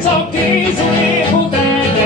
So chi sui putelli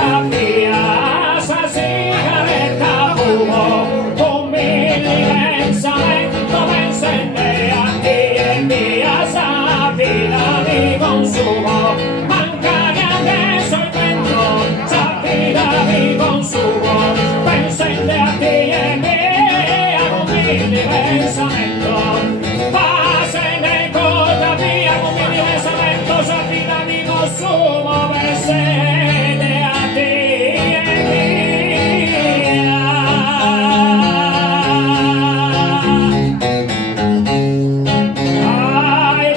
fotografia, cigaretta, fumo, con mi pensamento me encendé aquí en vía esa vida di consumo, manca de adesso il vento, esa vida di consumo, me encendé aquí en vía con mi pensamento, pasen de fotografia con mi pensamento, esa vida di consumo, me encendé aquí en vía. Ay,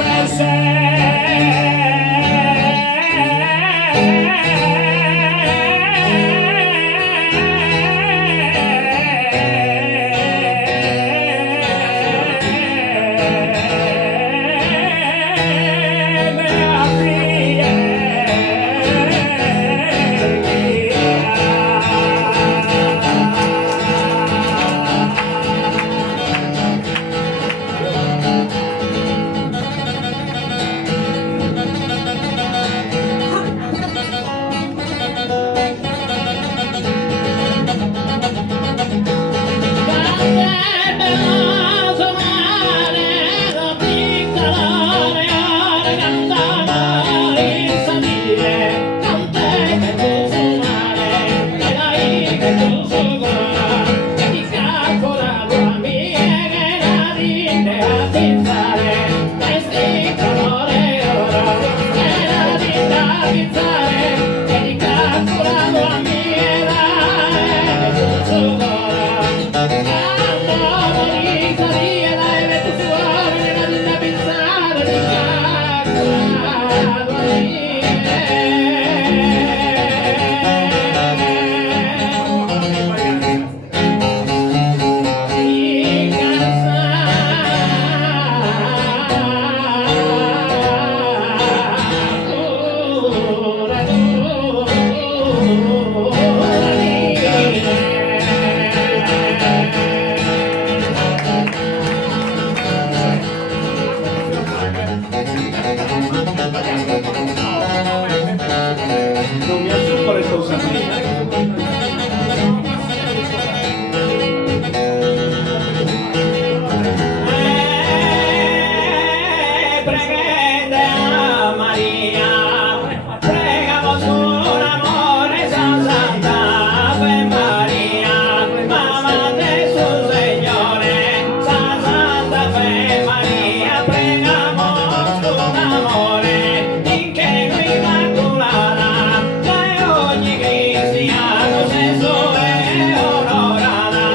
Non mi assumo responsabilità. Preguete a María, pregamos por amor esa Santa Ave María, mamá de sus señores, esa Santa Ave María, pregamos con amores, ingenua inmaculada, de ogni cristiano se soe onorada,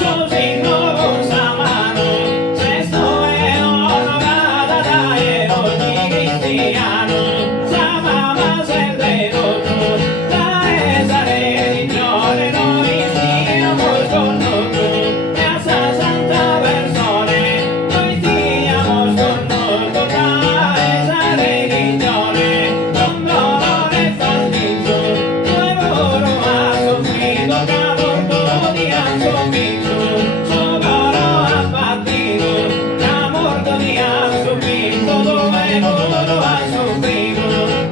su signo con sa mano, se soe onorada da ogni cristiano, sa mamma se devoto, da esa religione noi stiamo con noi, e a sa santa persone noi stiamo con noi, da esa religione, non dolore e fastidio, due loro ha soffrito, che a bordo di ha soffrito, suo coro ha partito, che a bordo di ha soffrito, dove loro ha soffrito,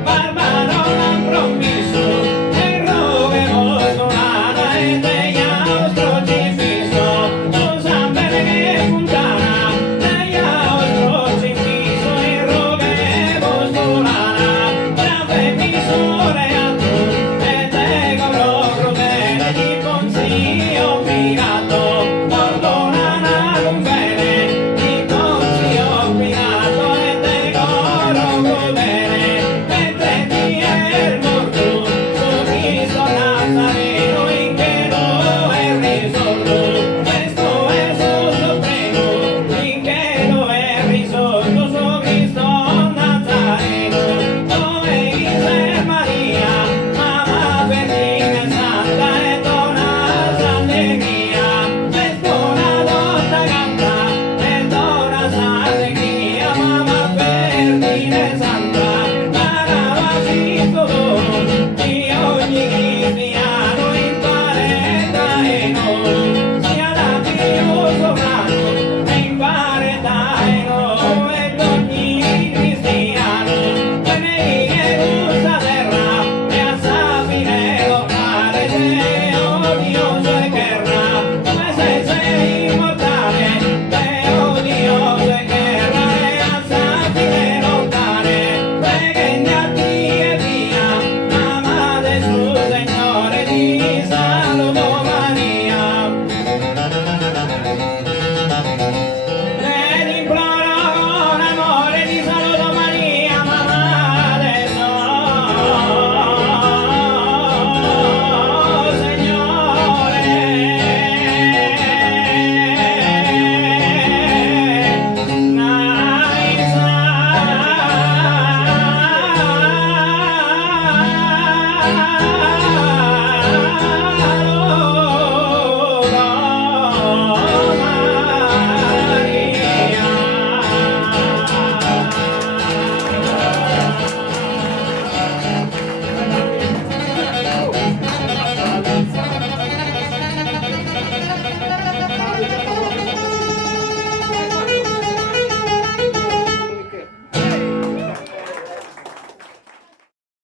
barbaro l'han promesso, e roguemos donata e degli altro crocifisso, non sapere che puntana, degli altro crocifisso, e roguemos donata, brave misure a tu, e te cobro crudele di consiglio obbligato, perdonana con bene, di consiglio obbligato, e te cobro crudele, mentre ti è morto, su Cristo Nazareno.